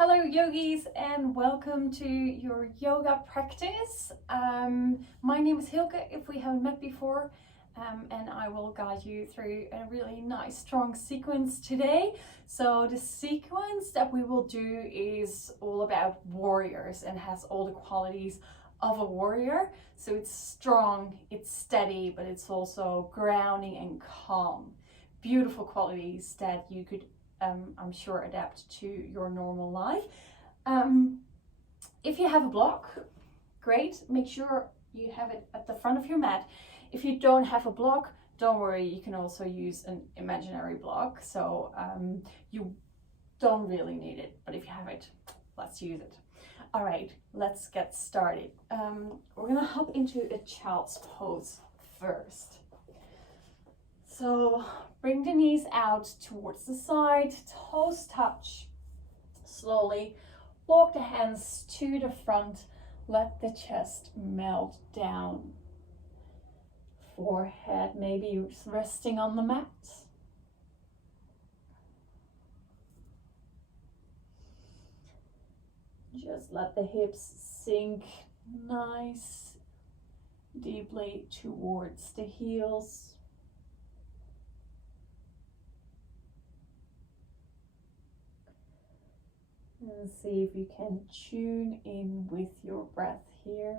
Hello yogis and welcome to your yoga practice. My name is Hilke if we haven't met before, and I will guide you through a really nice strong sequence today. So the sequence that we will do is all about warriors and has all the qualities of a warrior. So it's strong, it's steady, but it's also grounding and calm. Beautiful qualities that you could I'm sure adapt to your normal life. If you have a block, great, make sure you have it at the front of your mat. If you don't have a block, don't worry, you can also use an imaginary block, so you don't really need it, but if you have it, let's use it. All right, let's get started. We're gonna hop into a child's pose first. So bring the knees out towards the side, toes touch. Slowly walk the hands to the front, let the chest melt down. Forehead maybe resting on the mat. Just let the hips sink nice deeply towards the heels. And see if you can tune in with your breath here.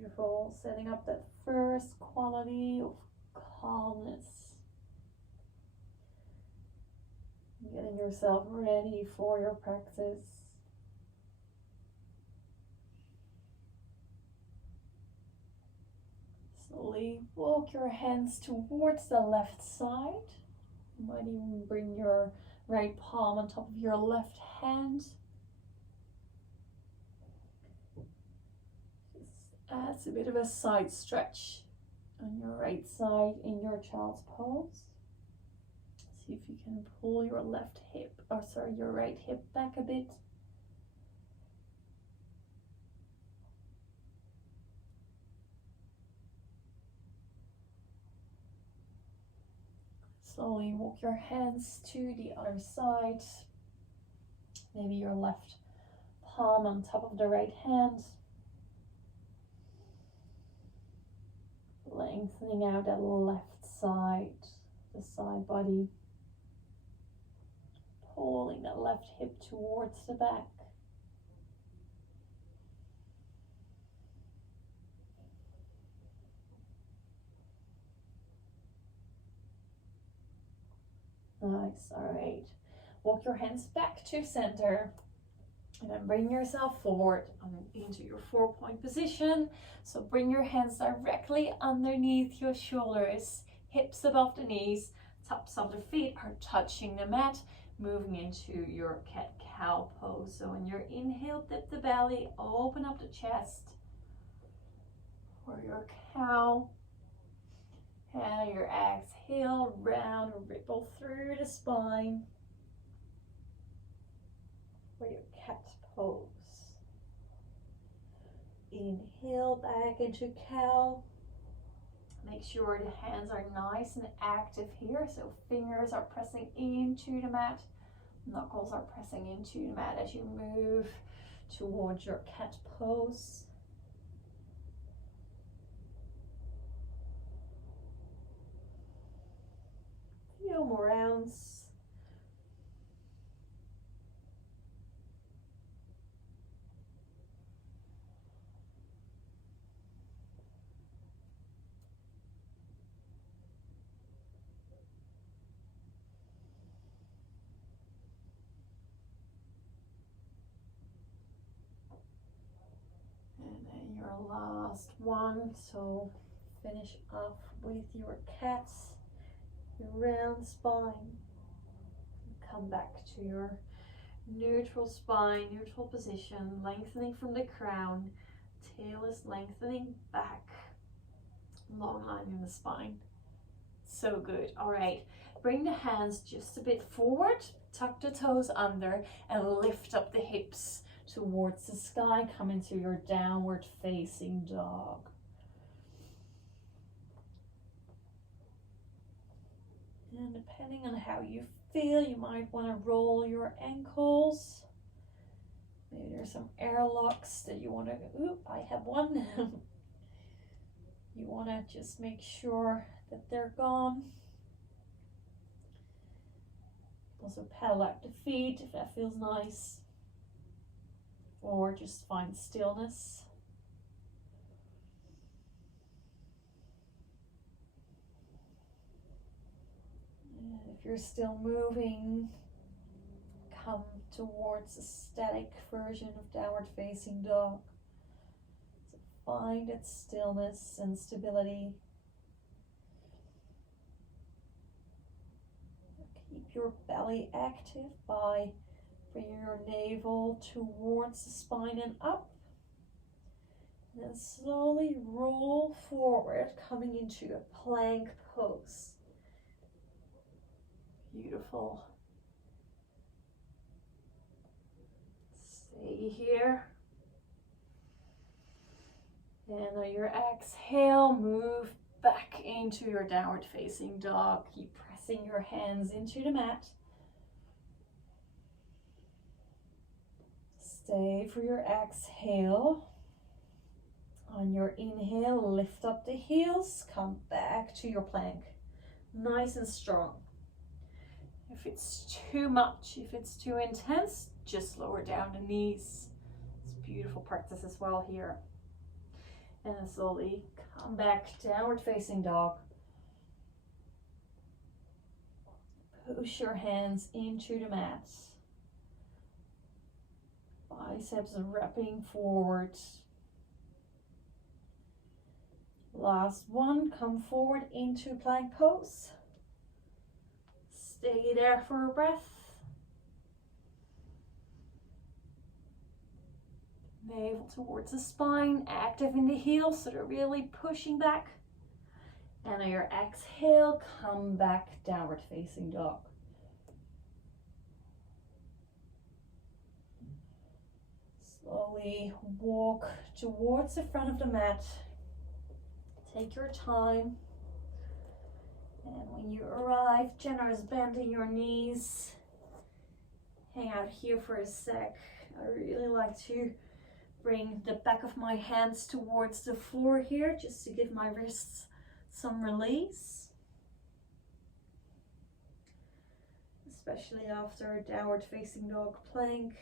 Beautiful, setting up that first quality of calmness. Getting yourself ready for your practice. Slowly walk your hands towards the left side. You might even bring your right palm on top of your left hand. Adds a bit of a side stretch on your right side in your child's pose. See if you can pull your your right hip back a bit. Slowly walk your hands to the other side. Maybe your left palm on top of the right hand. Lengthening out that left side, the side body. Pulling that left hip towards the back. Nice, all right. Walk your hands back to center. And then bring yourself forward into your 4-point position. So bring your hands directly underneath your shoulders, hips above the knees, tops of the feet are touching the mat, moving into your cat-cow pose. So in your inhale, dip the belly, open up the chest for your cow. And your exhale, round, ripple through the spine for your cat pose. Inhale back into cow. Make sure the hands are nice and active here, so fingers are pressing into the mat, knuckles are pressing into the mat as you move towards your cat pose. Few more rounds. And then your last one, so finish off with your cats. Your round spine. Come back to your neutral spine, neutral position, lengthening from the crown. Tail is lengthening back. long line in the spine. So good. All right, bring the hands just a bit forward, tuck the toes under, and lift up the hips towards the sky. Come into your downward facing dog. And depending on how you feel, you might want to roll your ankles. Maybe there's some airlocks that you want to, oop, I have one. You want to just make sure that they're gone. Also pedal out the feet if that feels nice. Or just find stillness. And if you're still moving, come towards a static version of downward facing dog. So find that stillness and stability. Keep your belly active by bringing your navel towards the spine and up. And then slowly roll forward, coming into a plank pose. Beautiful. Stay here. And on your exhale, move back into your downward facing dog. Keep pressing your hands into the mat. Stay for your exhale. On your inhale, lift up the heels, come back to your plank. Nice and strong. If it's too much, if it's too intense, just lower down the knees. It's a beautiful practice as well here. And then slowly come back, downward facing dog. Push your hands into the mat. Biceps wrapping forward. Last one, come forward into plank pose. Stay there for a breath. Navel towards the spine, active in the heels, so they're really pushing back. And on your exhale, come back, downward facing dog. Slowly walk towards the front of the mat. Take your time. And when you arrive, generous bend in your knees. Hang out here for a sec. I really like to bring the back of my hands towards the floor here, just to give my wrists some release. Especially after a downward facing dog plank.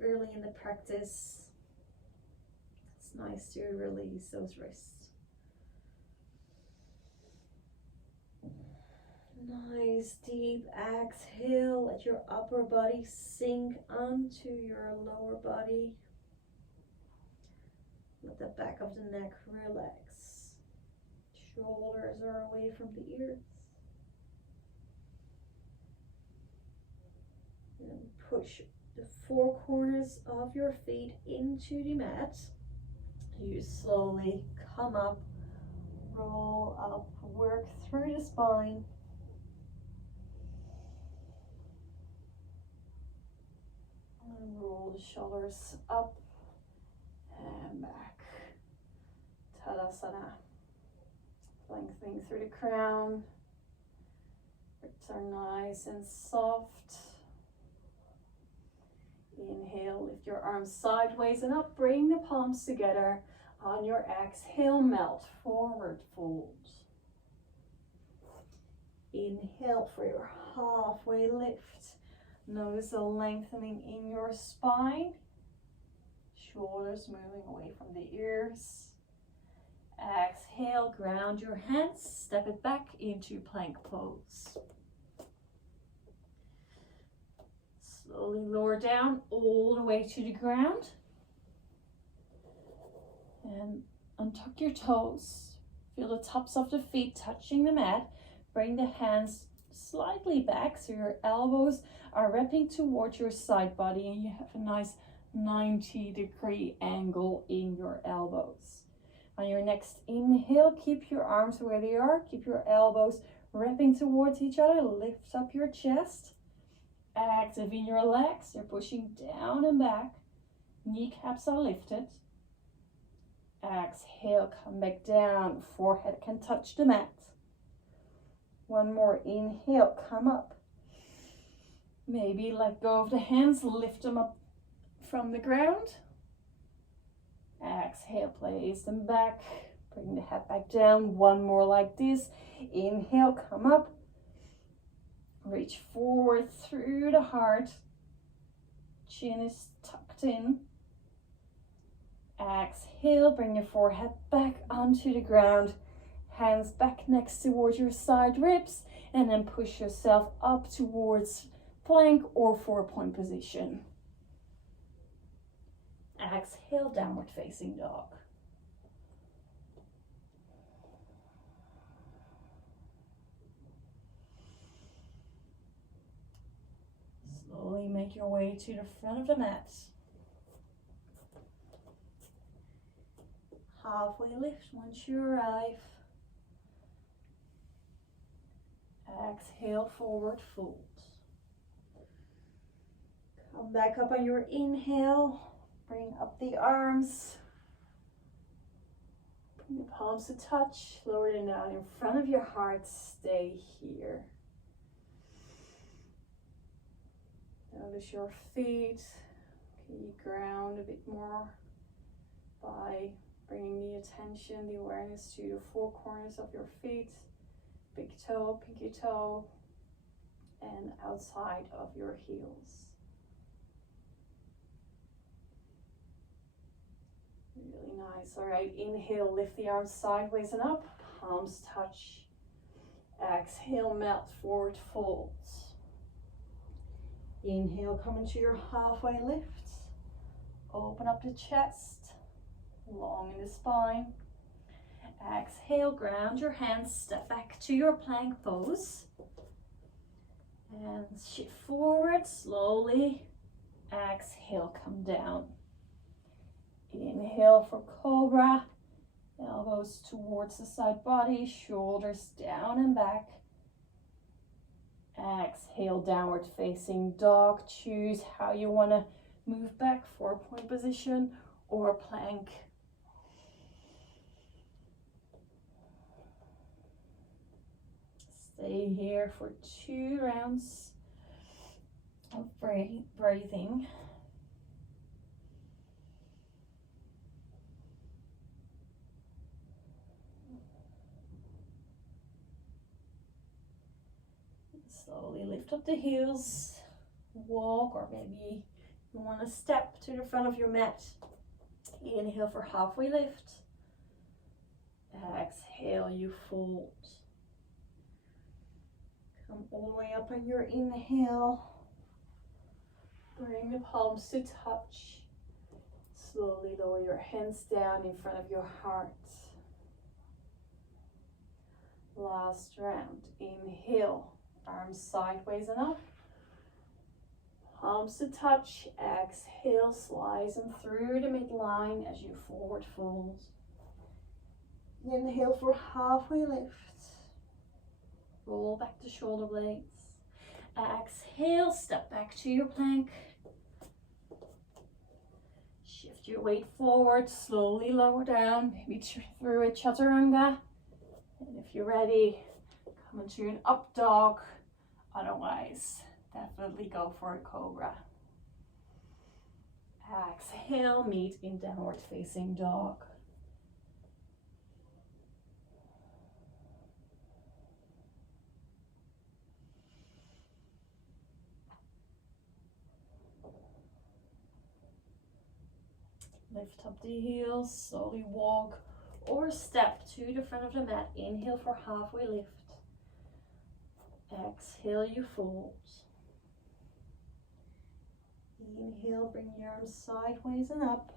Early in the practice, it's nice to release those wrists. Nice deep exhale, let your upper body sink onto your lower body. Let the back of the neck relax. Shoulders are away from the ears. And push the four corners of your feet into the mat. You slowly come up, roll up, work through the spine. And roll the shoulders up and back. Tadasana. Lengthening through the crown. Ribs are nice and soft. Inhale, lift your arms sideways and up. Bring the palms together. On your exhale, melt forward fold. Inhale for your halfway lift. Notice a lengthening in your spine. Shoulders moving away from the ears. Exhale, ground your hands. Step it back into plank pose. Slowly lower down all the way to the ground. And untuck your toes. Feel the tops of the feet touching the mat. Bring the hands slightly back so your elbows are wrapping towards your side body and you have a nice 90-degree angle in your elbows. On your next inhale, keep your arms where they are. Keep your elbows wrapping towards each other. Lift up your chest. Active in your legs. You're pushing down and back. Kneecaps are lifted. Exhale, come back down. Forehead can touch the mat. One more inhale, come up. Maybe let go of the hands, lift them up from the ground. Exhale, place them back. Bring the head back down. One more like this. Inhale, come up. Reach forward through the heart. Chin is tucked in. Exhale, bring your forehead back onto the ground. Hands back next towards your side ribs. And then push yourself up towards plank or 4-point position. Exhale, downward facing dog. Slowly make your way to the front of the mat. Halfway lift once you arrive. Exhale, forward fold. Come back up on your inhale. Bring up the arms. Bring the palms to touch. Lower them down in front of your heart. Stay here. Notice your feet. Can you ground a bit more by bringing the attention, the awareness to the 4 corners of your feet. Big toe, pinky toe, and outside of your heels. Really nice. All right, inhale, lift the arms sideways and up, palms touch. Exhale, melt forward, fold. Inhale, come into your halfway lift. Open up the chest, long in the spine. Exhale, ground your hands, step back to your plank pose. And shift forward slowly. Exhale, come down. Inhale for cobra. Elbows towards the side body, shoulders down and back. Exhale, downward facing dog. Choose how you want to move back, 4-point position or plank. Stay here for 2 rounds of breathing. Slowly lift up the heels, walk, or maybe you want to step to the front of your mat. Inhale for halfway lift. Exhale, you fold. Come all the way up on your inhale. Bring the palms to touch. Slowly lower your hands down in front of your heart. Last round. Inhale, arms sideways and up. Palms to touch. Exhale, slice them through the midline as you forward fold. Inhale for halfway lift. Roll back the shoulder blades. Exhale, step back to your plank. Shift your weight forward, slowly lower down, maybe through a chaturanga. And if you're ready, come into an up dog. Otherwise, definitely go for a cobra. Exhale, meet in downward facing dog. Lift up the heels, slowly walk or step to the front of the mat. Inhale for halfway lift. Exhale, you fold. Inhale, bring your arms sideways and up.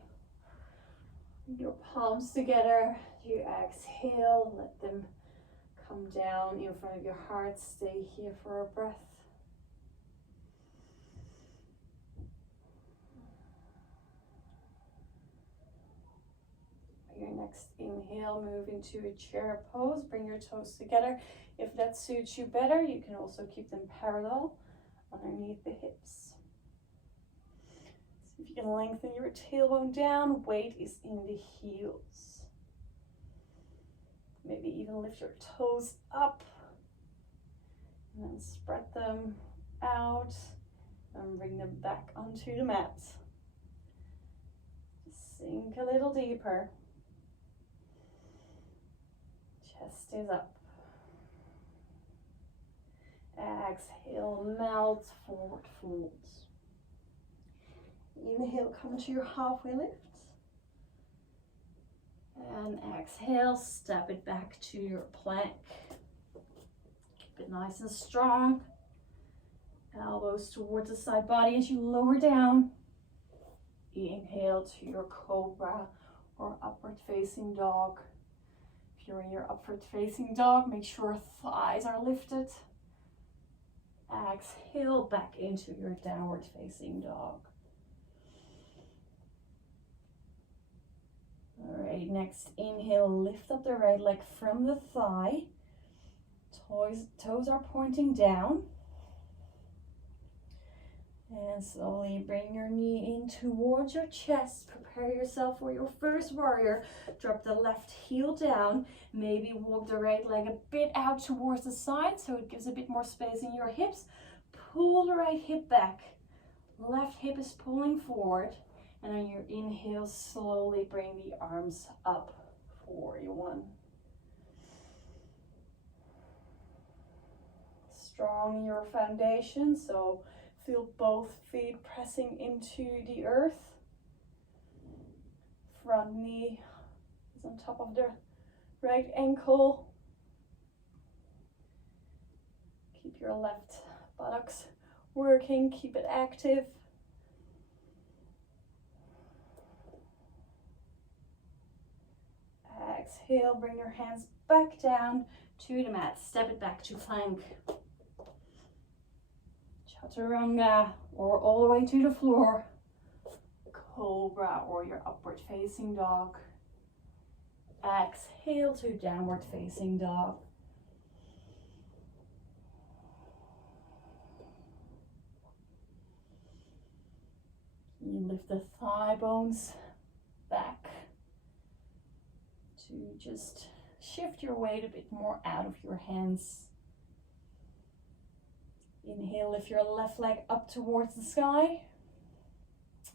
Your palms together. You exhale, let them come down in front of your heart. Stay here for a breath. Your Next inhale, move into a chair pose. Bring your toes together. If that suits you better, you can also keep them parallel underneath the hips. See if you can lengthen your tailbone down. Weight is in the heels. Maybe even lift your toes up and then spread them out and bring them back onto the mat. Just sink a little deeper. Chest is up. Exhale, melt, forward fold. Inhale, come to your halfway lift. And exhale, step it back to your plank. Keep it nice and strong. Elbows towards the side body as you lower down. Inhale to your cobra or upward facing dog. If you're in your upward facing dog, make sure thighs are lifted. Exhale back into your downward facing dog. All right, next inhale, lift up the right leg from the thigh. Toes are pointing down. And slowly bring your knee in towards your chest. Prepare yourself for your first warrior. Drop the left heel down. Maybe walk the right leg a bit out towards the side so it gives a bit more space in your hips. Pull the right hip back. Left hip is pulling forward. And on your inhale, slowly bring the arms up for your one. Strong in your foundation, so feel both feet pressing into the earth. Front knee is on top of the right ankle. Keep your left buttocks working, keep it active. Exhale, bring your hands back down to the mat. Step it back to plank. Chaturanga, or all the way to the floor. Cobra, or your upward facing dog. Exhale to downward facing dog. You lift the thigh bones back to just shift your weight a bit more out of your hands. Inhale, lift your left leg up towards the sky.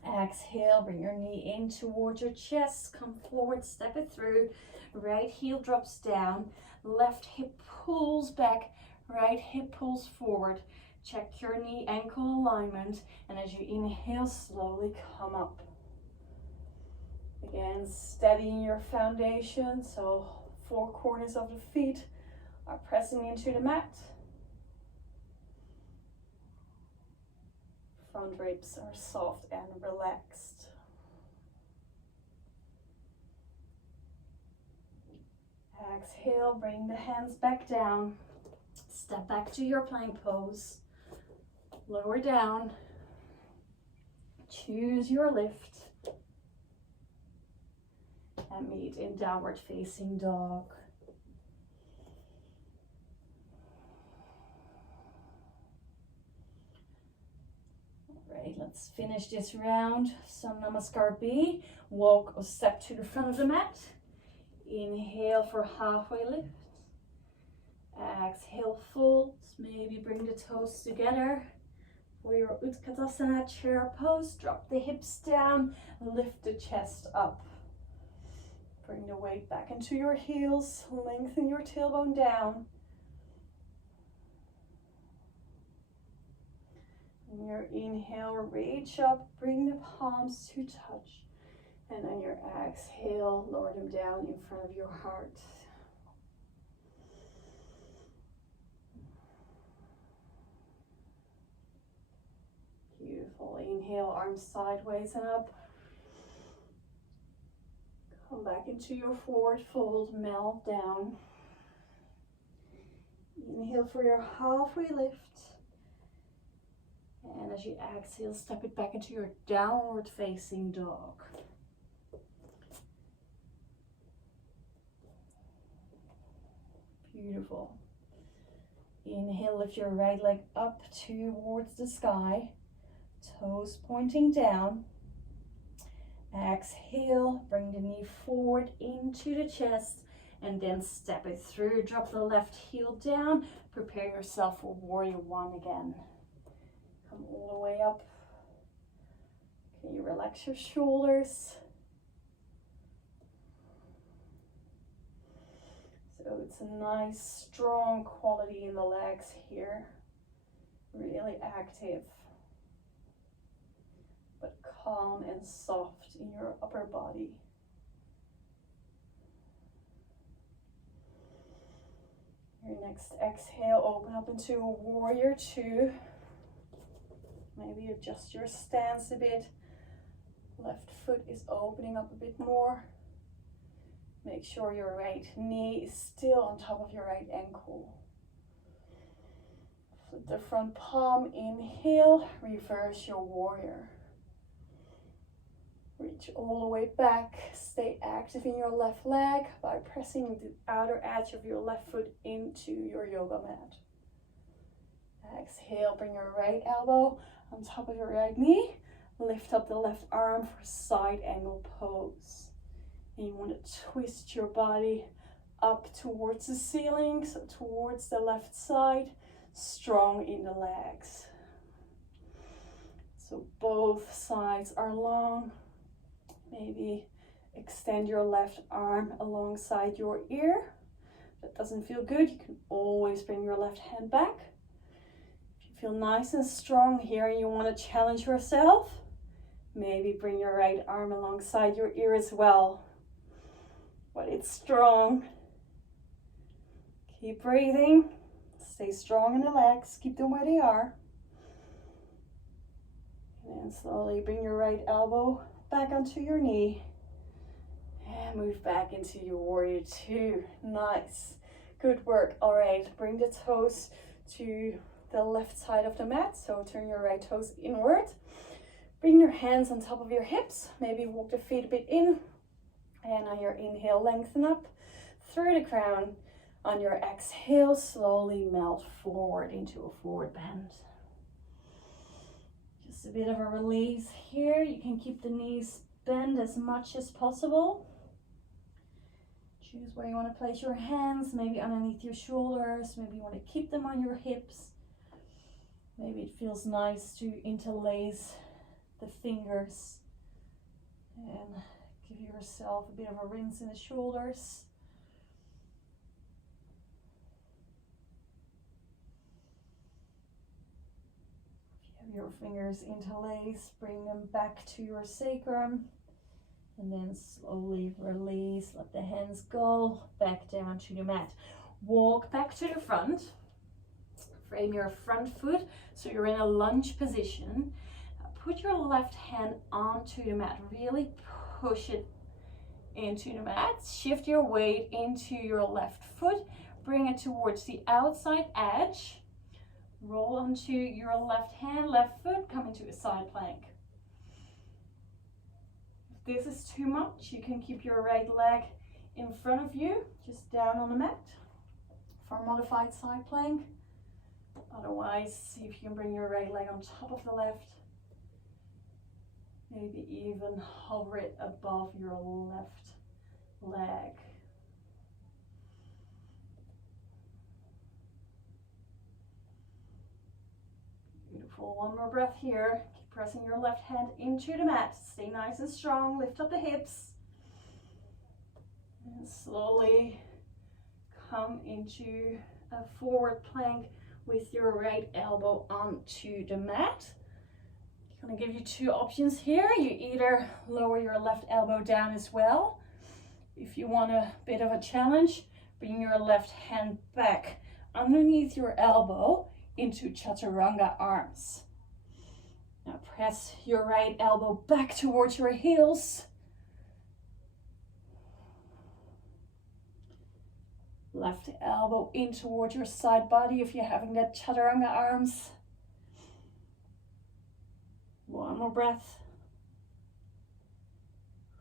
Exhale, bring your knee in towards your chest. Come forward, step it through. Right heel drops down. Left hip pulls back. Right hip pulls forward. Check your knee ankle alignment. And as you inhale, slowly come up. Again, steadying your foundation. So 4 corners of the feet are pressing into the mat. Front ribs are soft and relaxed. Exhale, bring the hands back down. Step back to your plank pose. Lower down. Choose your lift. And meet in downward facing dog. Alright, let's finish this round. Sun Namaskar B. Walk or step to the front of the mat. Inhale for halfway lift. Exhale, fold. Maybe bring the toes together. For your Utkatasana chair pose, drop the hips down, lift the chest up. Bring the weight back into your heels, lengthen your tailbone down. On your inhale, reach up, bring the palms to touch. And on your exhale, lower them down in front of your heart. Beautiful. Inhale, arms sideways and up. Come back into your forward fold, melt down. Inhale for your halfway lift. And as you exhale, step it back into your downward facing dog. Beautiful. Inhale, lift your right leg up towards the sky, toes pointing down. Exhale, bring the knee forward into the chest, and then step it through. Drop the left heel down. Prepare yourself for warrior one again. Come all the way up. Can you relax your shoulders? So it's a nice, strong quality in the legs here. Really active, but calm and soft in your upper body. Your next exhale, open up into a warrior two. Maybe adjust your stance a bit. Left foot is opening up a bit more. Make sure your right knee is still on top of your right ankle. Flip the front palm, inhale, reverse your warrior. Reach all the way back, stay active in your left leg by pressing the outer edge of your left foot into your yoga mat. Exhale, bring your right elbow on top of your right knee. Lift up the left arm for side angle pose. And you want to twist your body up towards the ceiling, so towards the left side, strong in the legs. So both sides are long. Maybe extend your left arm alongside your ear. If that doesn't feel good, you can always bring your left hand back. If you feel nice and strong here and you want to challenge yourself, maybe bring your right arm alongside your ear as well. But it's strong. Keep breathing. Stay strong in the legs. Keep them where they are. And then slowly bring your right elbow back onto your knee. And move back into your warrior two. Nice. Good work. All right. Bring the toes to the left side of the mat. So turn your right toes inward. Bring your hands on top of your hips. Maybe walk the feet a bit in. And on your inhale, lengthen up through the crown. On your exhale, slowly melt forward into a forward bend. Just a bit of a release here. You can keep the knees bent as much as possible. Choose where you want to place your hands, maybe underneath your shoulders. Maybe you want to keep them on your hips. Maybe it feels nice to interlace the fingers and give yourself a bit of a rinse in the shoulders. If you have your fingers interlaced, bring them back to your sacrum. And then slowly release, let the hands go back down to the mat. Walk back to the front. Frame your front foot so you're in a lunge position. Put your left hand onto the mat. Really push it into the mat. Shift your weight into your left foot. Bring it towards the outside edge. Roll onto your left hand, left foot. Come into a side plank. If this is too much, you can keep your right leg in front of you, just down on the mat for a modified side plank. Otherwise, see if you can bring your right leg on top of the left. Maybe even hover it above your left leg. Beautiful. One more breath here. Keep pressing your left hand into the mat. Stay nice and strong. Lift up the hips. And slowly come into a forward plank with your right elbow onto the mat. I'm going to give you two options here. You either lower your left elbow down as well. If you want a bit of a challenge, bring your left hand back underneath your elbow into chaturanga arms. Now press your right elbow back towards your heels. Left elbow in towards your side body if you're having that chaturanga arms. One more breath.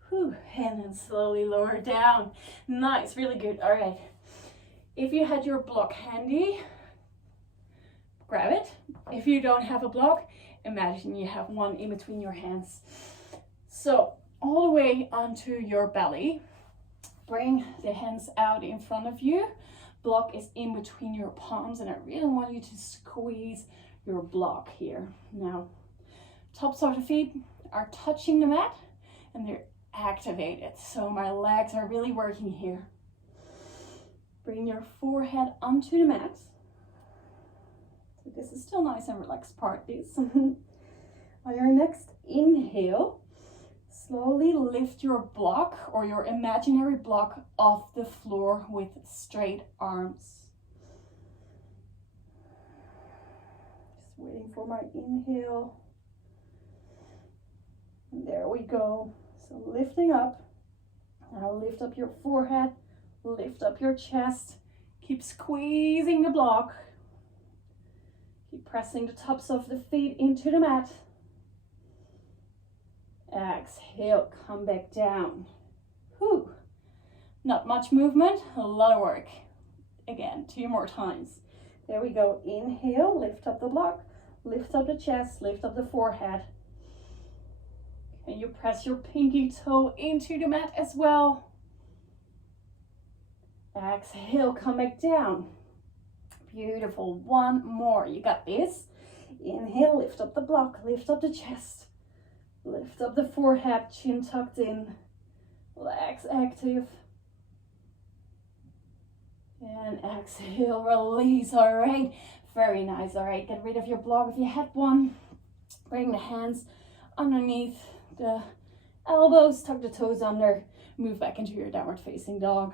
Whew. And then slowly lower down. Nice, really good. All right. If you had your block handy, grab it. If you don't have a block, imagine you have one in between your hands. So all the way onto your belly. Bring the hands out in front of you. Block is in between your palms, and I really want you to squeeze your block here. Now, tops of the feet are touching the mat and they're activated. So my legs are really working here. Bring your forehead onto the mat. So this is still nice and relaxed part, this. On your next inhale, slowly lift your block or your imaginary block off the floor with straight arms. Just waiting for my inhale. And there we go. So lifting up. Now lift up your forehead, lift up your chest. Keep squeezing the block. Keep pressing the tops of the feet into the mat. Exhale, come back down. Whew. Not much movement, a lot of work. Again, 2 more times. There we go. Inhale, lift up the block, lift up the chest, lift up the forehead. And you press your pinky toe into the mat as well. Exhale, come back down. Beautiful. 1 more. You got this. Inhale, lift up the block, lift up the chest. Lift up the forehead, chin tucked in, legs active. And exhale, release. All right, very nice. All right, get rid of your block if you had one. Bring the hands underneath the elbows, tuck the toes under, move back into your downward facing dog.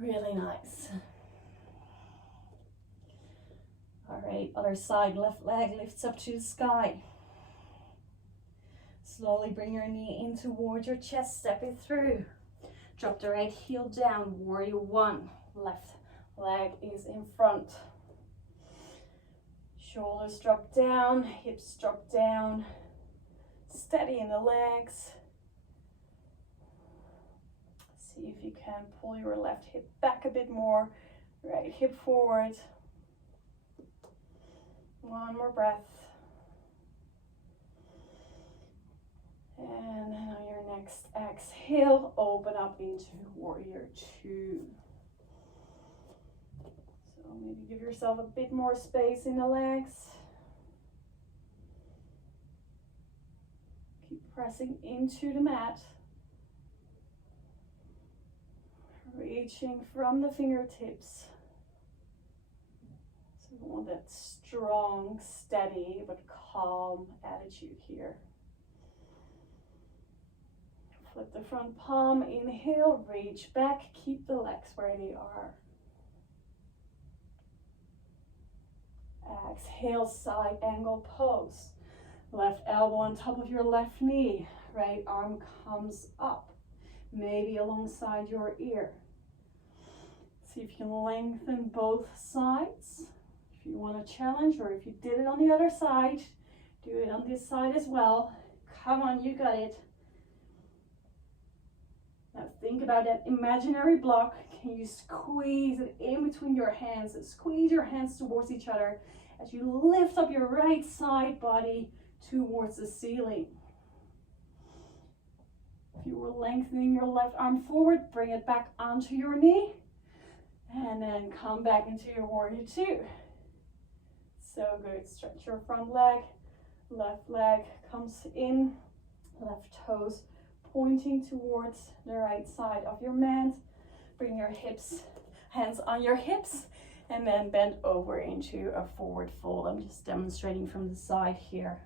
Really nice. All right, other side, left leg lifts up to the sky. Slowly bring your knee in towards your chest, step it through. Drop the right heel down, warrior 1. Left leg is in front. Shoulders drop down, hips drop down. Steady in the legs. See if you can pull your left hip back a bit more. Right hip forward. 1 more breath. And then on your next exhale, open up into warrior 2. So maybe give yourself a bit more space in the legs. Keep pressing into the mat. Reaching from the fingertips. So we want that strong, steady, but calm attitude here. Flip the front palm, inhale, reach back, keep the legs where they are. Exhale, side angle pose. Left elbow on top of your left knee, right arm comes up, maybe alongside your ear. See if you can lengthen both sides. If you want to challenge, or if you did it on the other side, do it on this side as well. Come on, you got it. Now think about that imaginary block. Can you squeeze it in between your hands and squeeze your hands towards each other as you lift up your right side body towards the ceiling. If you were lengthening your left arm forward, bring it back onto your knee and then come back into your warrior 2. So good. Stretch your front leg, left leg comes in, left toes pointing towards the right side of your mat. Bring your hips, hands on your hips, and then bend over into a forward fold. I'm just demonstrating from the side here.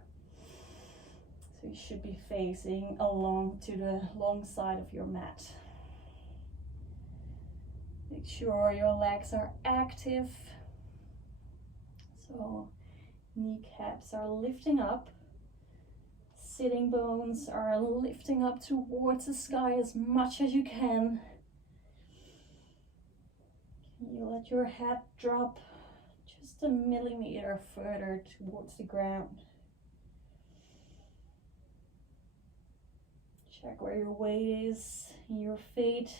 So you should be facing along to the long side of your mat. Make sure your legs are active. So kneecaps are lifting up. Sitting bones are lifting up towards the sky as much as you can. Can you let your head drop just a millimeter further towards the ground? Check where your weight is in your feet.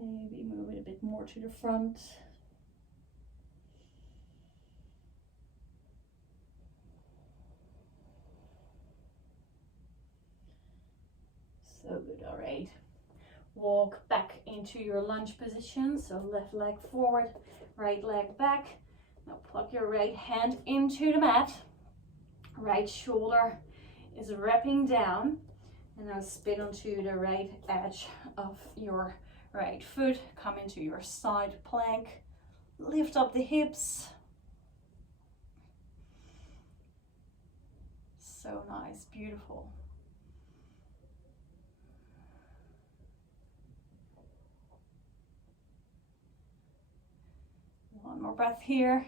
Maybe move it a bit more to the front. So good, all right. Walk back into your lunge position. So left leg forward, right leg back. Now plug your right hand into the mat. Right shoulder is wrapping down. And now spin onto the right edge of your right foot. Come into your side plank. Lift up the hips. So nice, beautiful. One more breath here.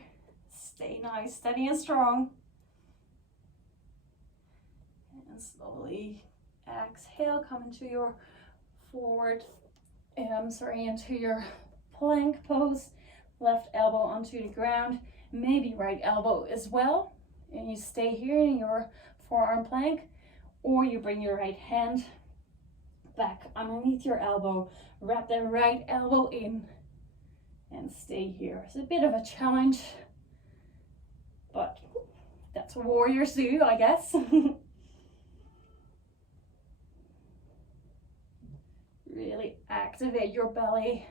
Stay nice, steady and strong. And slowly exhale, come into your forward, into your plank pose. Left elbow onto the ground, maybe right elbow as well. And you stay here in your forearm plank, or you bring your right hand back underneath your elbow. Wrap that right elbow in and stay here. It's a bit of a challenge, but that's what warriors do, I guess. Really activate your belly,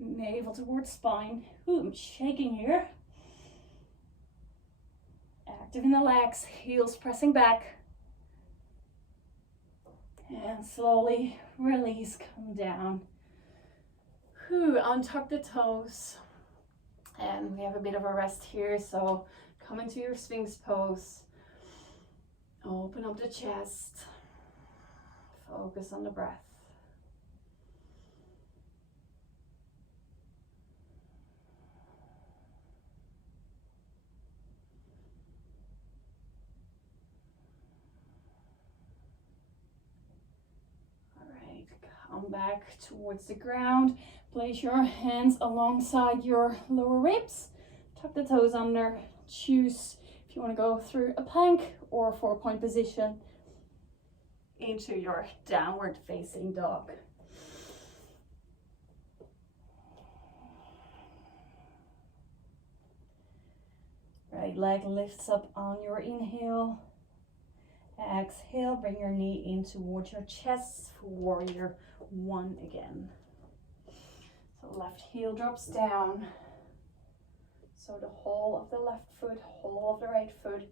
navel towards spine. Ooh, I'm shaking here. Active in the legs, heels pressing back. And slowly release, come down. Untuck the toes. And we have a bit of a rest here, so come into your Sphinx pose. Open up the chest. Focus on the breath. Come back towards the ground. Place your hands alongside your lower ribs. Tuck the toes under. Choose if you want to go through a plank or a 4-point position into your downward facing dog. Right leg lifts up on your inhale. Exhale, bring your knee in towards your chest for warrior 1 again. So left heel drops down. So the whole of the left foot, whole of the right foot,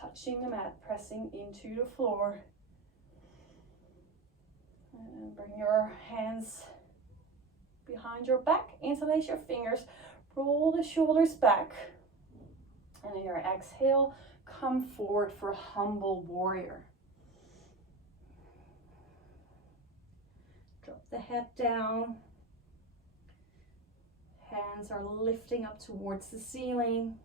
touching the mat, pressing into the floor. And bring your hands behind your back, interlace your fingers, roll the shoulders back. And in your exhale, come forward for humble warrior. Drop the head down. Hands are lifting up towards the ceiling.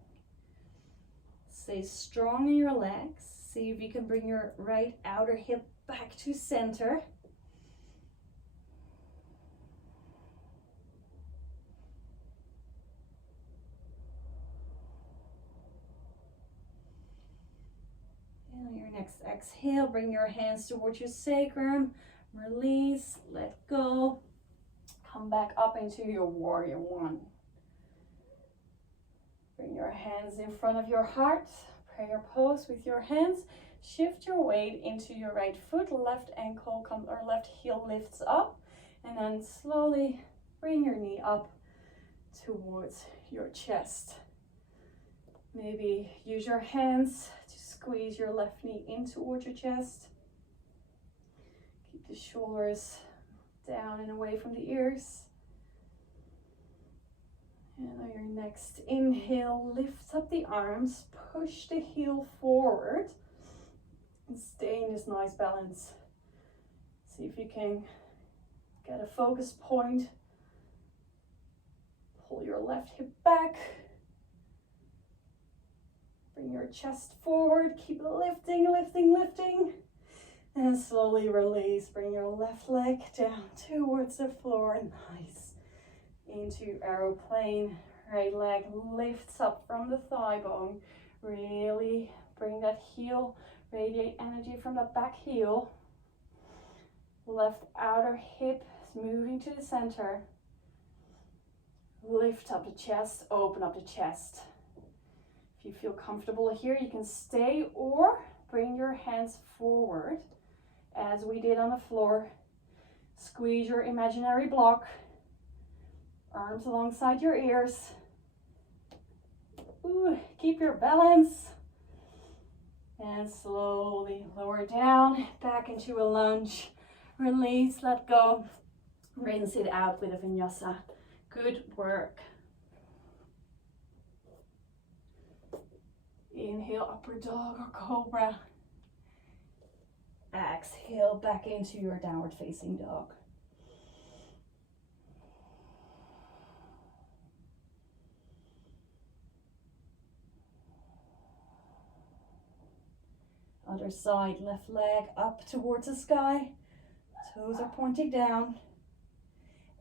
Stay strong in your legs. See if you can bring your right outer hip back to center. And on your next exhale, bring your hands towards your sacrum. Release, let go. Come back up into your warrior 1. Bring your hands in front of your heart. Prayer pose with your hands. Shift your weight into your right foot. Left ankle or left heel lifts up. And then slowly bring your knee up towards your chest. Maybe use your hands to squeeze your left knee in towards your chest. Keep the shoulders down and away from the ears. And on your next inhale, lift up the arms, push the heel forward, and stay in this nice balance. See if you can get a focus point. Pull your left hip back. Bring your chest forward, keep lifting, lifting, lifting. And slowly release, bring your left leg down towards the floor. Nice. Into aeroplane. Right leg lifts up from the thigh bone. Really bring that heel, radiate energy from the back heel. Left outer hip moving to the center. Lift up the chest, open up the chest. If you feel comfortable here, you can stay or bring your hands forward as we did on the floor. Squeeze your imaginary block. Arms alongside your ears. Ooh, keep your balance. And slowly lower down, back into a lunge. Release, let go. Rinse it out with a vinyasa. Good work. Inhale, upward dog or cobra. Exhale, back into your downward facing dog. Other side, left leg up towards the sky. Toes are pointing down.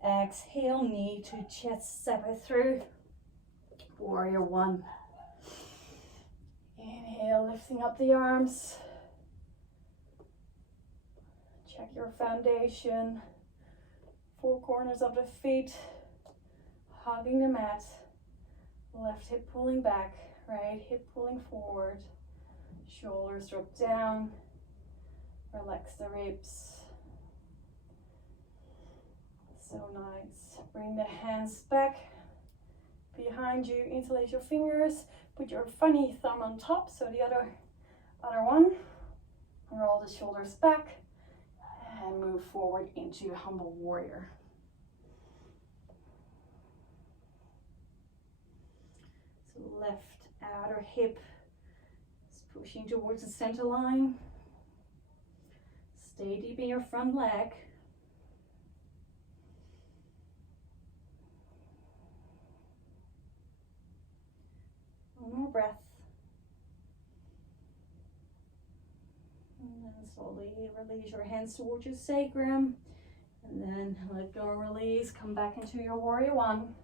Exhale, knee to chest, separate through. Warrior one. Inhale, lifting up the arms. Check your foundation. Four corners of the feet. Hugging the mat. Left hip pulling back. Right hip pulling forward. Shoulders drop down. Relax the ribs. So nice. Bring the hands back behind you. Interlace your fingers. Put your funny thumb on top. So the other one. Roll the shoulders back. And move forward into humble warrior. So left outer hip is pushing towards the center line. Stay deep in your front leg. One more breath. And then slowly release your hands towards your sacrum. And then let go, release, come back into your warrior one.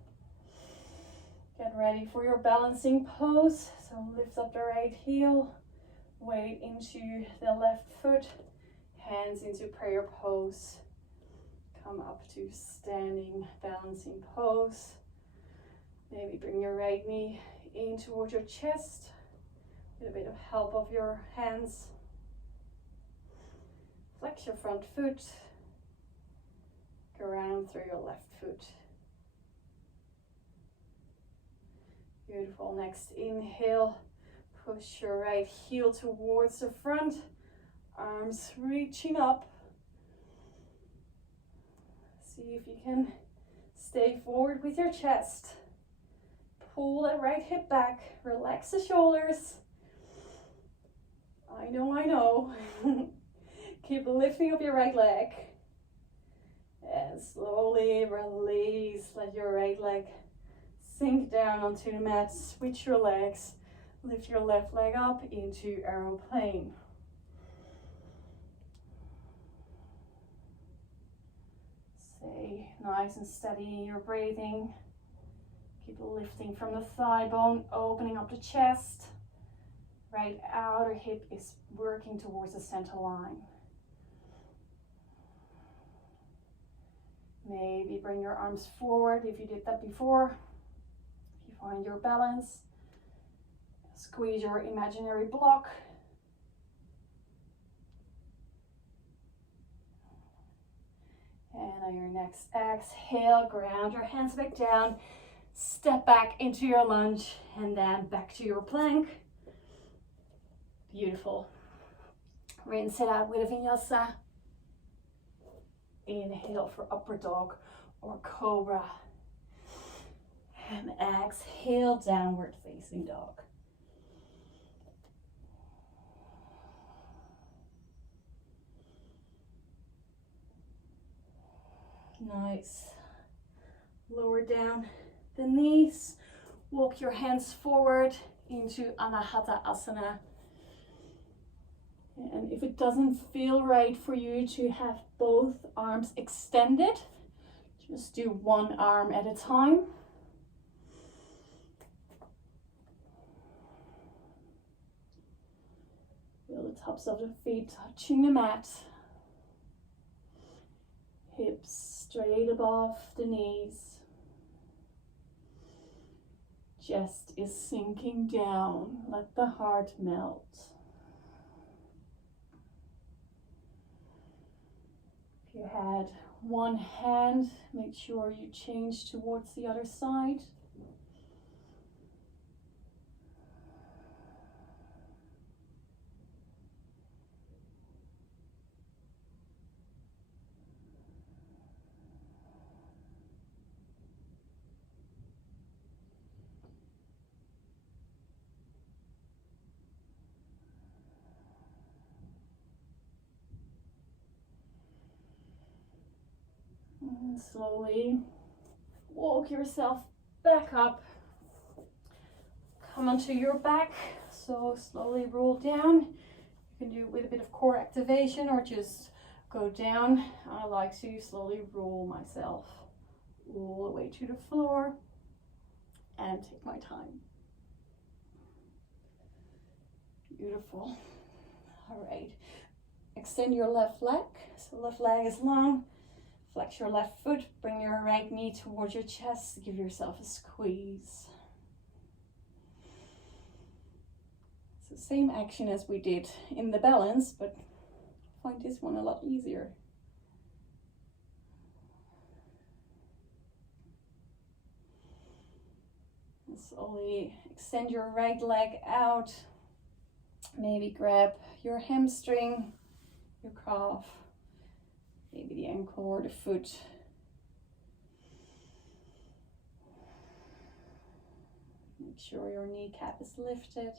Get ready for your balancing pose. So lift up the right heel, weight into the left foot, hands into prayer pose. Come up to standing balancing pose. Maybe bring your right knee in towards your chest with a bit of help of your hands. Flex your front foot. Go around through your left foot. Beautiful. Next inhale, push your right heel towards the front, arms reaching up. See if you can stay forward with your chest. Pull that right hip back, relax the shoulders. I know. Keep lifting up your right leg. And slowly release, let your right leg sink down onto the mat, switch your legs, lift your left leg up into aeroplane. Stay nice and steady in your breathing. Keep lifting from the thigh bone, opening up the chest. Right outer hip is working towards the center line. Maybe bring your arms forward if you did that before. If you find your balance, squeeze your imaginary block. And on your next exhale, ground your hands back down. Step back into your lunge and then back to your plank. Beautiful. Rinse it out with a vinyasa. Inhale for upward dog or cobra. And exhale, downward facing dog. Nice. Lower down the knees. Walk your hands forward into Anahata Asana. And if it doesn't feel right for you to have both arms extended, just do one arm at a time. Feel the tops of the feet touching the mat. Hips straight above the knees. Chest is sinking down. Let the heart melt. If you had one hand, make sure you change towards the other side. And slowly walk yourself back up. Come onto your back. So slowly roll down. You can do it with a bit of core activation or just go down. I like to slowly roll myself all the way to the floor and take my time. Beautiful. All right. Extend your left leg. So left leg is long. Flex your left foot. Bring your right knee towards your chest. Give yourself a squeeze. It's the same action as we did in the balance, but I find this one a lot easier. And slowly extend your right leg out. Maybe grab your hamstring, your calf, maybe the ankle or the foot. Make sure your kneecap is lifted.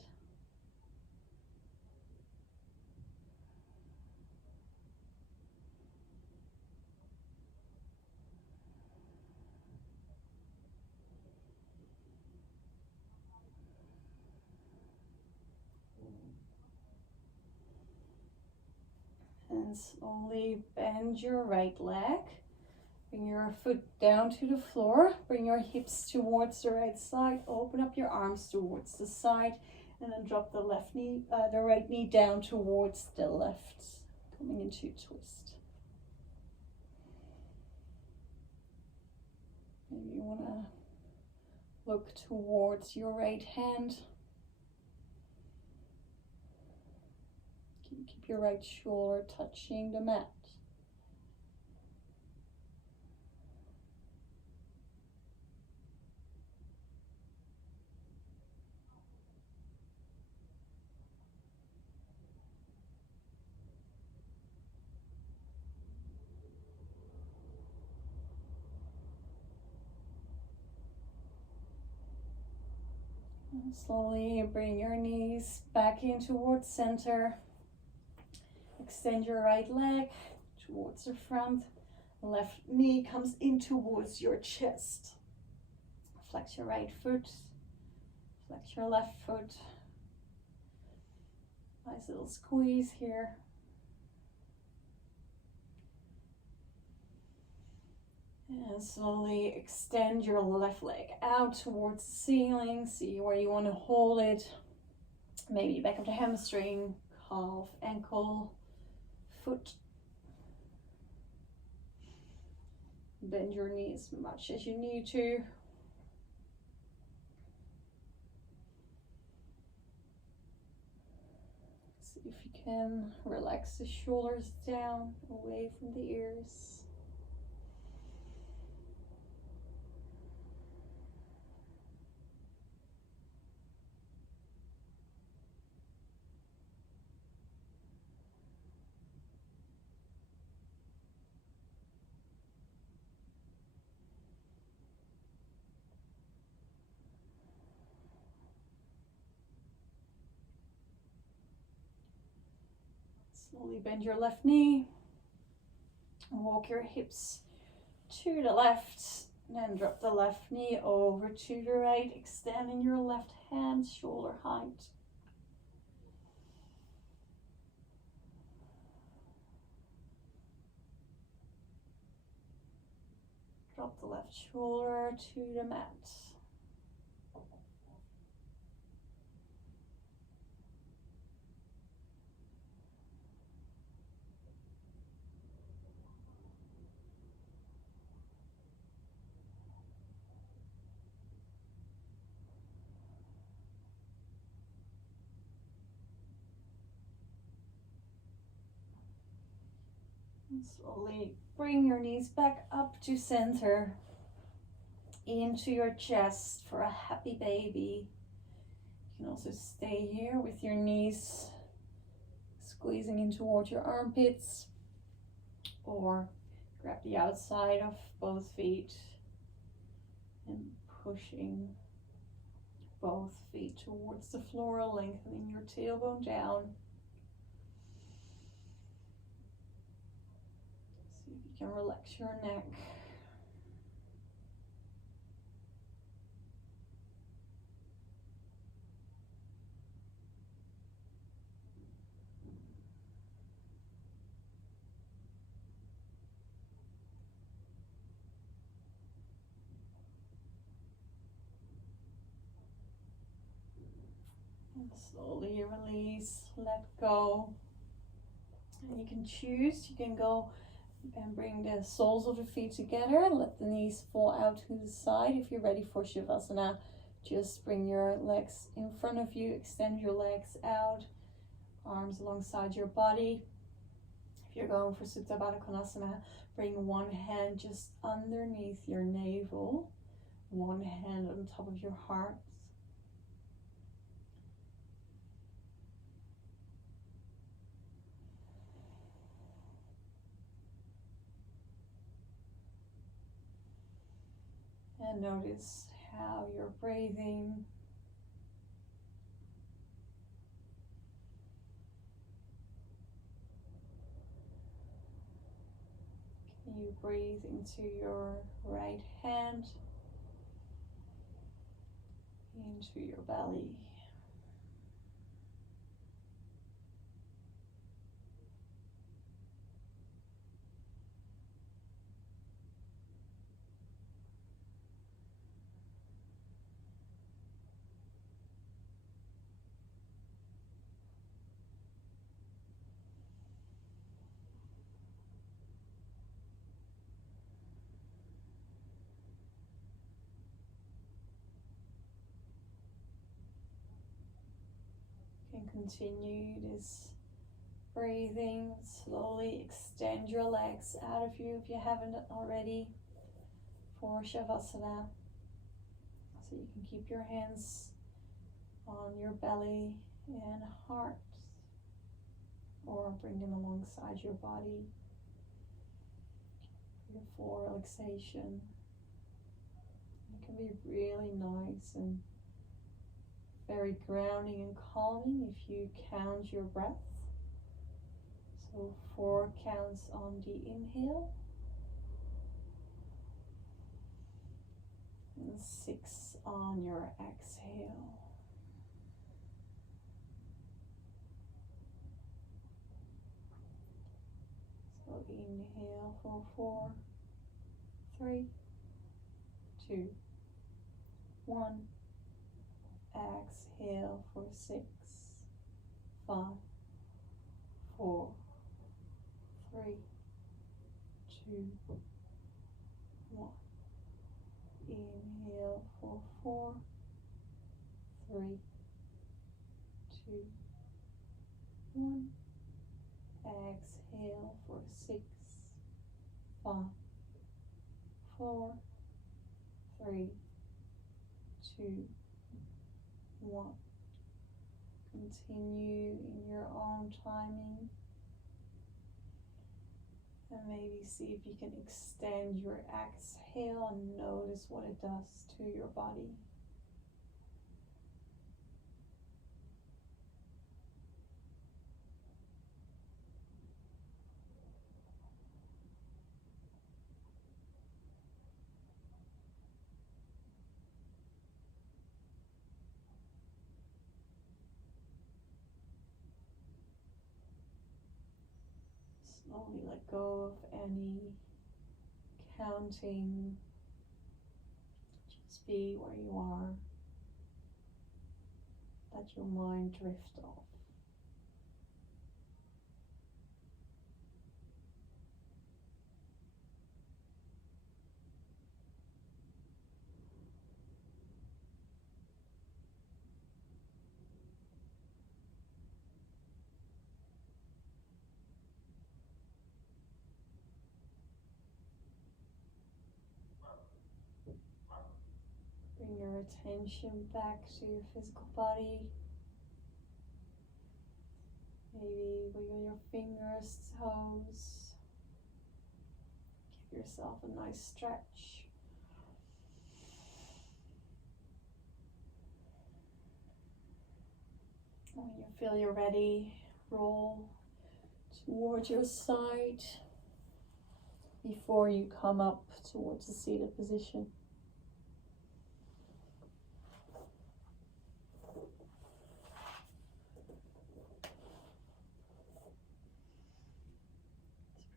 And slowly bend your right leg. Bring your foot down to the floor. Bring your hips towards the right side. Open up your arms towards the side. And then drop the left knee, the right knee down towards the left. Coming into a twist. Maybe you want to look towards your right hand. Keep your right shoulder touching the mat. And slowly bring your knees back in towards center. Extend your right leg towards the front. Left knee comes in towards your chest. Flex your right foot. Flex your left foot. Nice little squeeze here. And slowly extend your left leg out towards the ceiling. See where you want to hold it. Maybe back of the hamstring, calf, ankle, foot. Bend your knee as much as you need to. See if you can relax the shoulders down, away from the ears. Slowly bend your left knee, walk your hips to the left, then drop the left knee over to the right, extending your left hand shoulder height. Drop the left shoulder to the mat. And slowly bring your knees back up to center, into your chest for a happy baby. You can also stay here with your knees squeezing in towards your armpits, or grab the outside of both feet and pushing both feet towards the floor, lengthening your tailbone down. See if you can relax your neck. And slowly release, let go. And you can choose, you can go and bring the soles of the feet together, let the knees fall out to the side. If you're ready for Shavasana, just bring your legs in front of you, extend your legs out, arms alongside your body. If you're going for Supta Baddha Konasana, bring one hand just underneath your navel, one hand on top of your heart. And notice how you're breathing. Can you breathe into your right hand, into your belly? You can continue this breathing. Slowly extend your legs out of you if you haven't already for Shavasana. So you can keep your hands on your belly and heart, or bring them alongside your body for your full relaxation. It can be really nice and very grounding and calming if you count your breath. So 4 counts on the inhale and 6 on your exhale. So inhale for 4, 3, 2, 1. Exhale for 6, 5, 4, 3, 2, 1. Inhale for 4, 3, 2, 1. Exhale for 6, 5, 4, 3, 2, 1. Continue in your own timing, and maybe see if you can extend your exhale and notice what it does to your body. Slowly let go of any counting. Just be where you are. Let your mind drift off. your attention back to your physical body. Maybe wiggle your fingers, toes. Give yourself a nice stretch. When you feel you're ready, roll towards your side before you come up towards the seated position.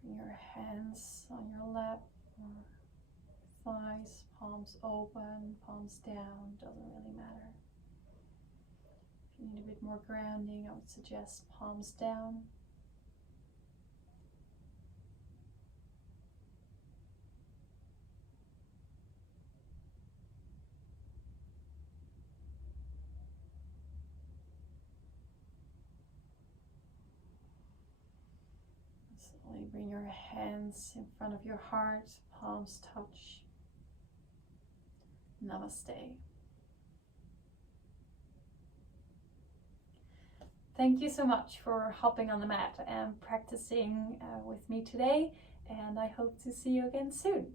Bring your hands on your lap or thighs, palms open, palms down, doesn't really matter. If you need a bit more grounding, I would suggest palms down. Slowly bring your hands in front of your heart, palms touch. Namaste. Thank you so much for hopping on the mat and practicing with me today, and I hope to see you again soon.